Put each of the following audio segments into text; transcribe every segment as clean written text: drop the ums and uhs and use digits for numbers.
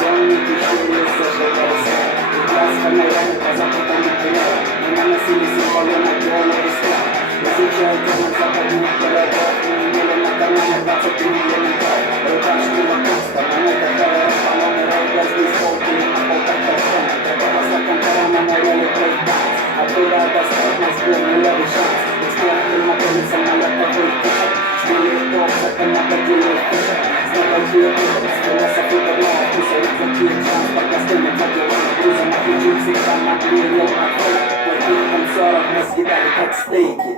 темной пещере зажигался, и глаз фонарями по западному краю. Мы наносили символы на белый листа, изучая темы западных городов. Мы имели на кармане 23 миллиона. Рубашки на пусто, монета ХР, полоны рейда, здесь полки на полках картона. Такого стакан корона на роле брейкданс. Оттуда достать нас был нулевый шанс. Эксперты находятся на летовой тише. Смели топ, закона подели в тише. Знакомые выборы, с философы давного вкуса. И такие транспорт, достойный для дела. Грузом отличить всегда могли рел от фола. Плохих танцоров мы съедали как стейки.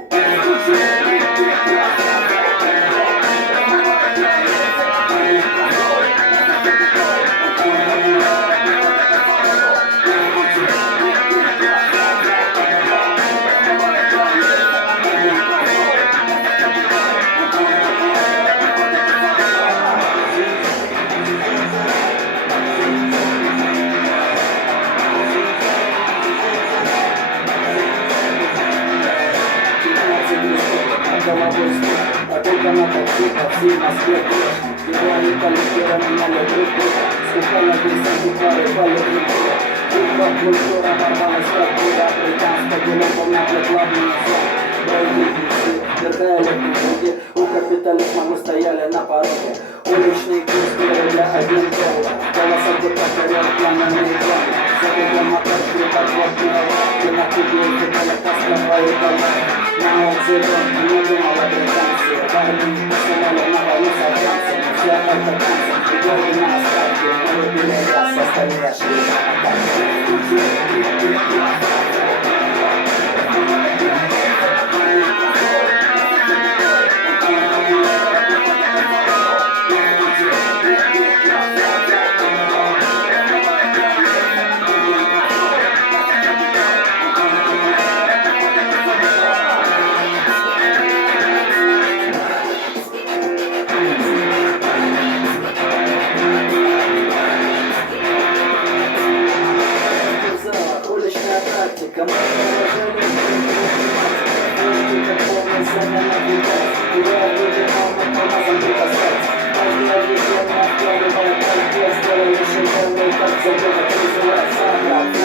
Головой спит, а только на такси, по всей Москве дождь. Герои полетера меняли друг друга, скупали десятки пары полетных друга. Культура ворвалась как буря, британская гелопа на главный зон. Боевики, вертали люди, у капитализма мы стояли на пороге. Уличные курсы для $1. Голоса где-то горят пьяными играми. Забегал мотор, шли подводные лодки. На кубе кидали острова и дома. На отзыве не думал о британце. В армии посылали на войну с афганцами. Все это танцы, идеи на остатки. Мы любили раз, остальные шли на практика, мы положили как полная замена видать. Я люди мама помазан прикасать. Каждое движение откладывая кольцо, сделай решение, как забыла, призывать.